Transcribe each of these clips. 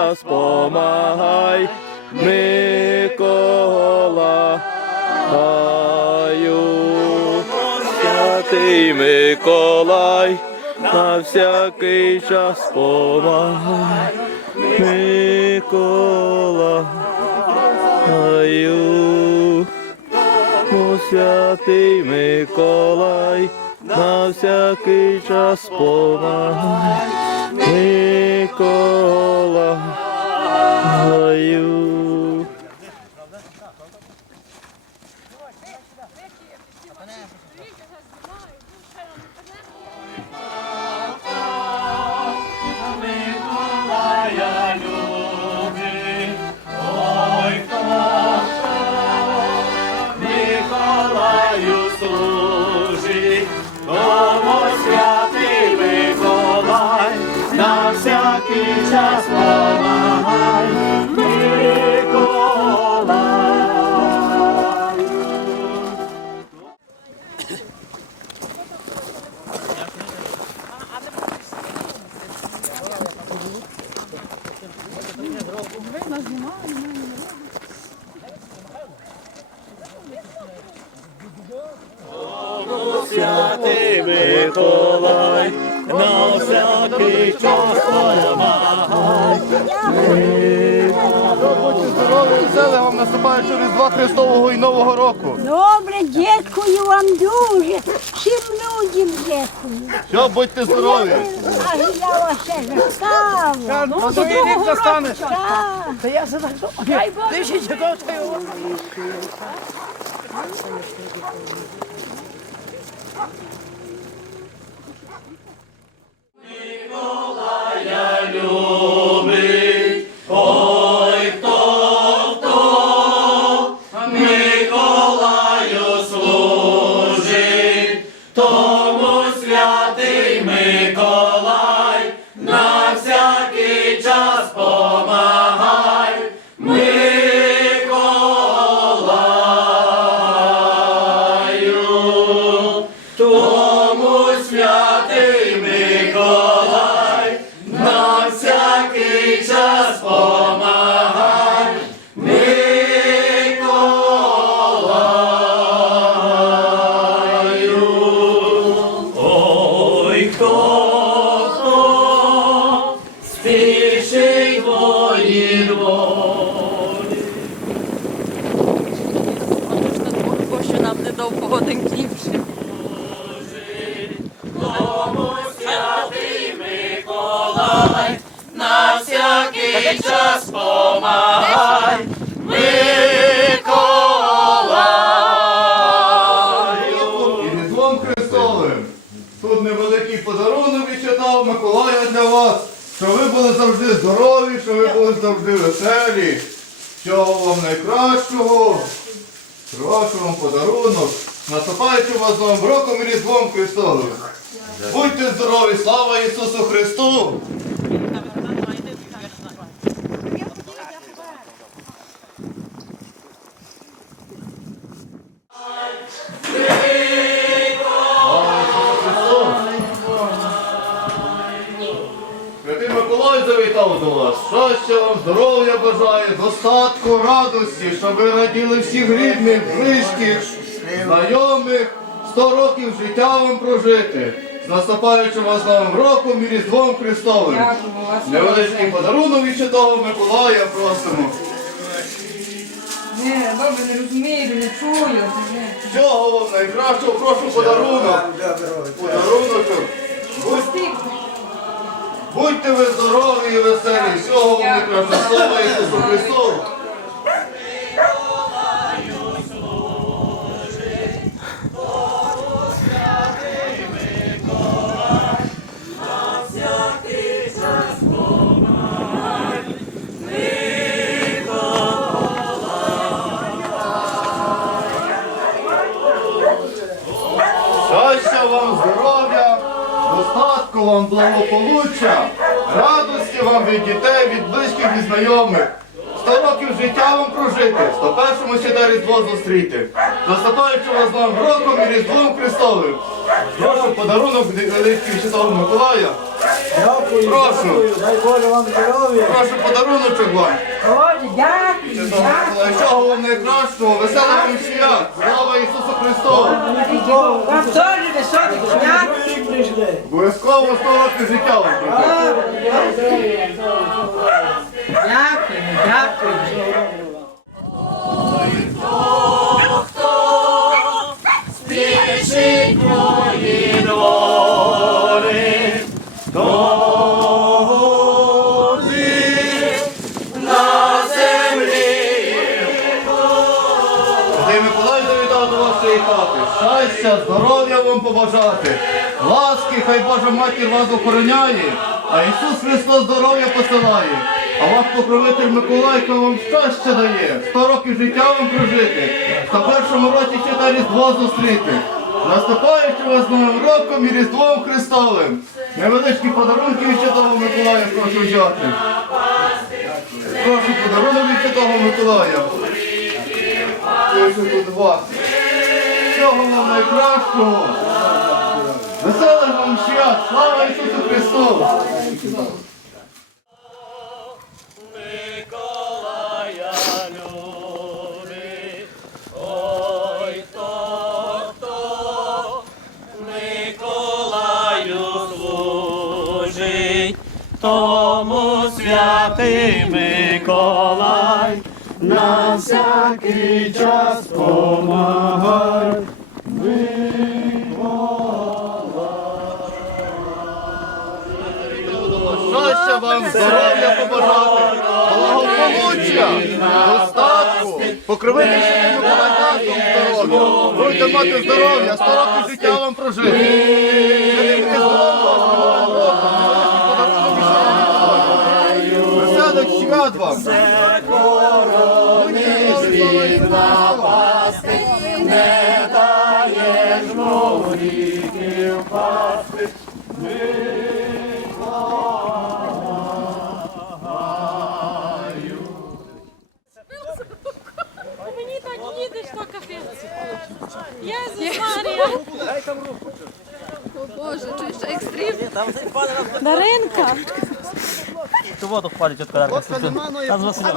час помагай, Миколаю. Святий Миколай, на всякий час помагай, Миколаю. О, святий Миколай, на всякий час помагай, Миколаю. Миколая всякий час. Будьте здорові, вам Різдва Христового і Нового року. Добре, дякую вам дуже. Всім людям дякую. Все, будьте здорові. А я вас ще заставила. На другий рік застанеш. Так. Миколаю до вас. Щастя вам, здоров'я бажаю, достатку, радості, щоб ви раділи всіх рідних, близьких, знайомих, сто років життя вам прожити. З наступаючим вас новим роком і Різдвом Христовим. Невеличкий подарунок від Святого Миколая просимо. Ні, добре, не розумію, не чую. Всього вам найкращого, прошу подарунок. Подарунок. Будь- Будьте ви здорові і веселі. Всього вам найкращого. Слава знайомих. Сто років життя вам прожити, сто першому свята Різдво зустріти. Наступаючи вас новим роком і Різдвом Христовим. Прошу подарунок великий Святого Миколая. Дякую, Прошу. дякую. Дай Боже вам здоров'я. Прошу подаруночок вам. Боже, дякую, Святого Миколая, всього вам найкращого, веселих вам свят. Слава Ісусу Христу! Вам теж високих свят. Обов'язково сто років життя вам прожити. Дякую, дякую. Мої двори, на землі. Миколай завітав до вашої хати. Щастя, здоров'я вам побажати. Ласки, хай Божа матір вас охороняє, а Ісус Христос здоров'я посилає. А ваш покровитель Миколайка вам щастя дає. Сто років життя вам прожити. Та першому році ще та Різдво зустріти. Наступаючи вас з Новим роком і Різдвом Христовим. Невеличкі подарунки від Святого Миколая прошу взяти. Прошу подарунок від Святого Миколая. Два. Всього вам найкращого. Веселих вам свят! Слава Ісусу Христу! Тому святий Миколай на всякий час помагай. Щастя вам, здоров'я побажати, благополуччя, достатку, покровительство Миколай здоров'я. Будете мати здоров'я, сто років життя вам прожити. Свят вам! не даєш моріків пасти. Мені так їдеш, то капець. Єзус Марія. О Боже, чуєш екстрим? Даринка. Tu wodę wpalić od kadarka. Tam z Wasylia.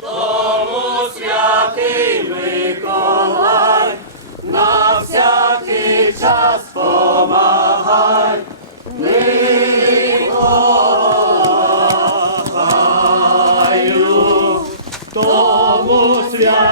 Тому святий Миколай на всякий час помагай. Миколаю, тому святий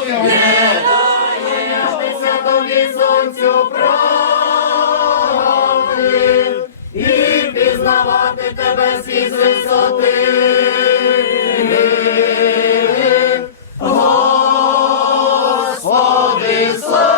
слава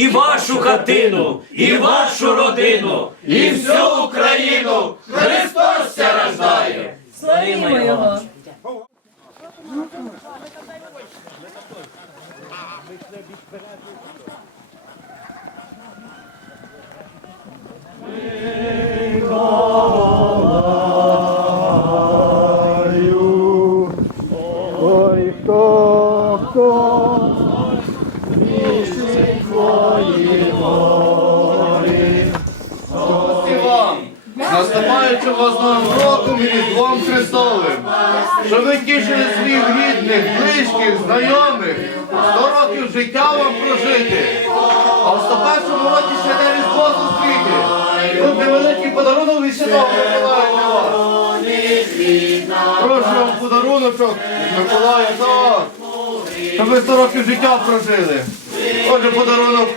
І вашу хатину, і вашу родину, І всю Україну Христос ся рождає. Славімо його. Ой, рідних, близьких, знайомих, 100 років життя вам прожити, а в 101 році святе Різдво зустріти. Тут невеликий подарунок від Святого Миколая для вас. Прошу вам подаруночок Миколая, так, щоб ви 100 років життя прожили. Отже, подарунок.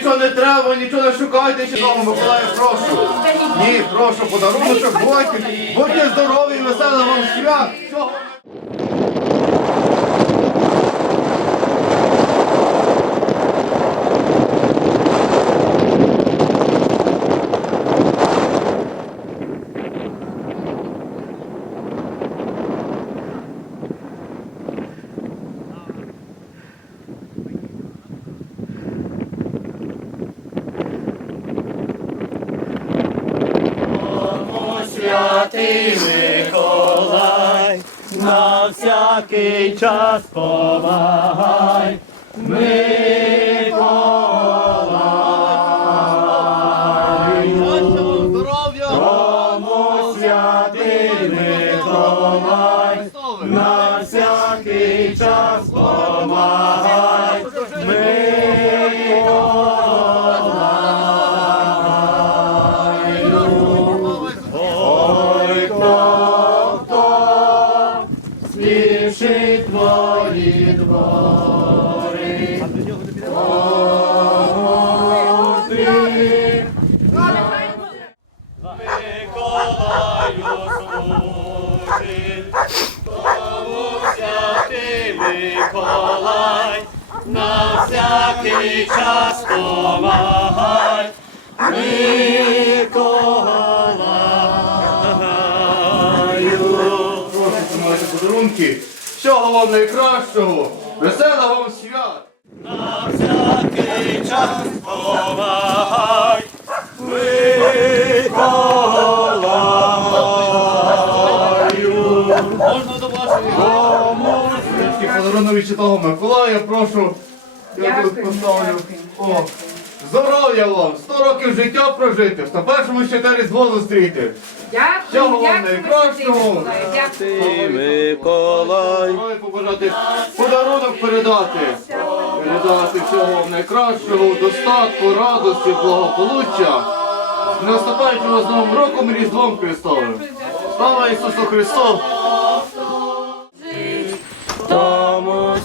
Нічого не треба, нічого не шукайте, ще тому Миколаю, прошу. Ні, прошу, подарунок, будьте, будьте здорові, веселим вам свят. Всього Святий Миколай, на всякий час помагай. Миколай, Миколай, на всякий час помагай. Миколаю. Прошу тримайте подарунки. Всього вам найкращого. Веселого вам свят! На всякий час помагай. Миколаю. Такий подарунок Миколая, прошу. Я тут поставлю. О, здоров'я вам! 100 років життя прожити, в 101-му ще те різдво зустріти. Всього Дякую, вам дякую, найкращого. Дякую. Миколай. побажати подарунок передати. передати всього вам найкращого, достатку, радості, благополуччя. З наступаючим вас Новим роком і Різдвом Христовим. Слава Ісусу Христу!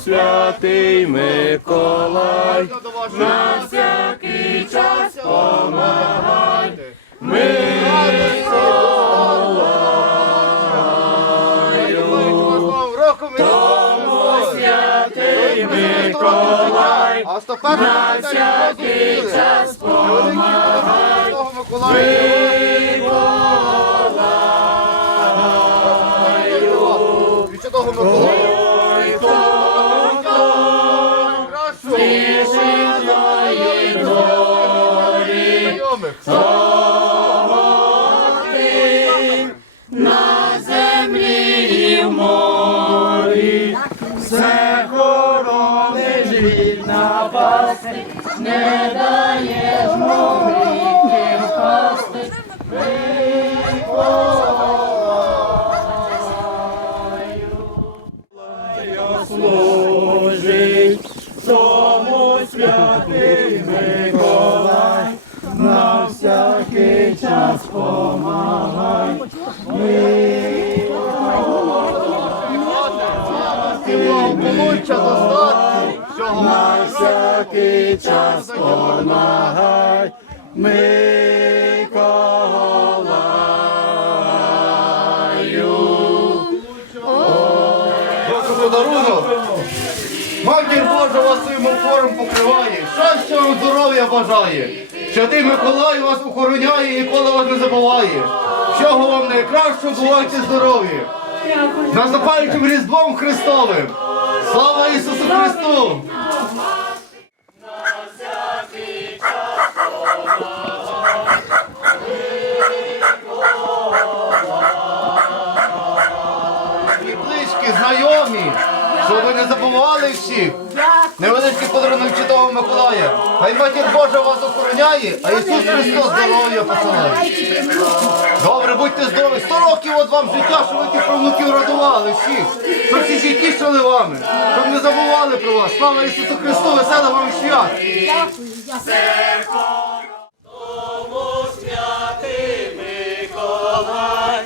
Святий Миколай на всякий час помагай. святий Миколай А 101 на всякий час помагай. Святого Миколая. все хорониш від напасти, не даєш мудрі впасти. Служить святий Миколай, на всякий час помагай. На всякий час помагай, Миколаю. Здоров'я бажає. Святий Миколай вас охороняє і ніколи вас не забуває. Всього вам найкращого, бувайте здорові. Наступаючим Різдвом Христовим. Слава Ісусу Христу! Хай матір Божа вас охороняє, а Ісус Христос здоров'я посилає. Добре, будьте здорові. Сто років от вам життя, щоб ви тих правнуків радували всіх. Щоб всі всі тішили вами, щоб не забували про вас. Слава Ісусу Христу, весело вам свят. святий Миколай,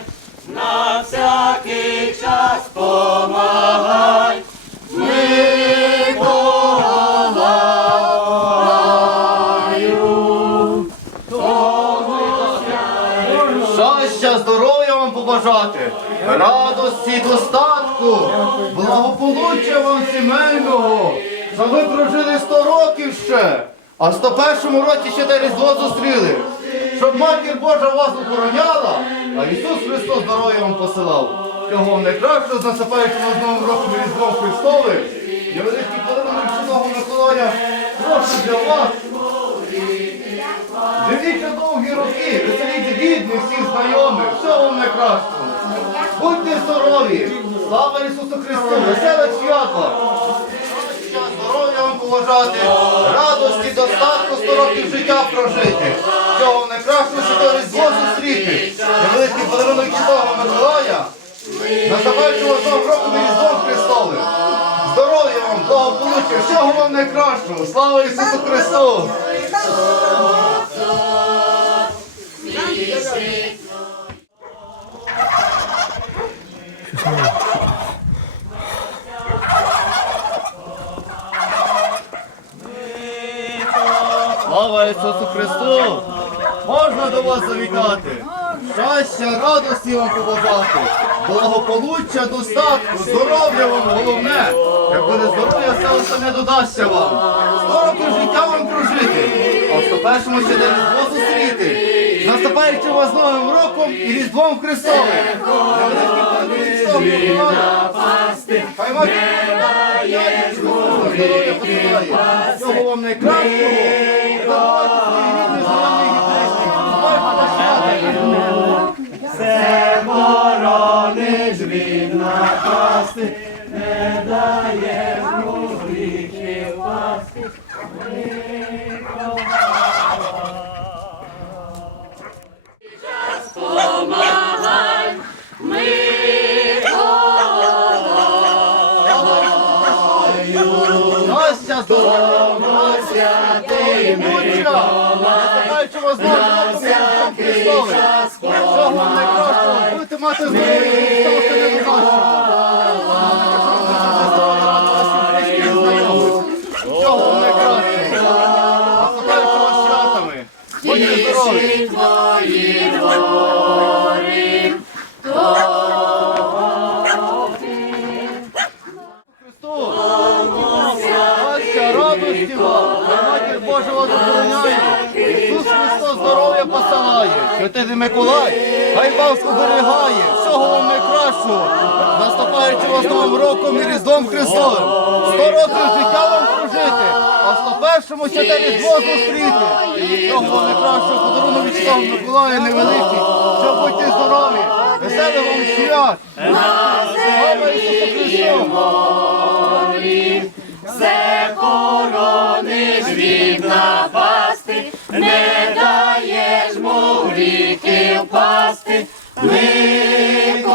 на всякий час достатку, благополуччя вам сімейного, щоб ви прожили 100 років ще, а в 101 році ще те Різдво зустріли, щоб матір Божа вас охороняла, а Ісус Христос здоров'я вам посилав. Всього вам найкращого з наступаючим з Новим роком Різдвом Христовим. Я великий подарунок Святого Миколая прошу для вас. Живіть довгі роки, веселіть рідних, всіх знайомих, всього вам найкращого. Здорові! Слава Ісусу Христу! Веселе свято! Здоров'я вам поважати, радості, достатку 100 років життя прожити. Вам найкращого свято Різдво зустріти. Невеликий подарунок Святого Миколая. Наступаючого цього року Різдвом Христовим. Здоров'я вам, благополуччя, всього вам найкращого. Слава Ісусу Христу! Слава Ісусу Христу! Можна до вас завітати? Щастя, радості вам побажати, благополуччя, достатку, здоров'я вам головне. Як буде здоров'я, все остальне додасться вам. Сто років життя вам прожити, а в 101-му ще день. З наступаючим вас Новим роком і Різдвом Христовим. Хай вам здоров'я. Все борониш від напасти, не даєш Вас знову Христовим. Всього вам найкращого. Будете мати здоров'я і ставити не посилає! Святий Миколай, хай вас оберігає! Всього вам найкращого! Наступаючи вас Новим роком і Різдвом Христовим! Сто років життя вам прожити! А в 101-му святе Різдво зустріти! Всього вам найкращого подарунок від Святого Миколая невеликий! Щоб будьте здорові! Веселих вам свят! Слава Ісусу Христу! Все корониш від напасти, не му гріхи впасти, Миколаю.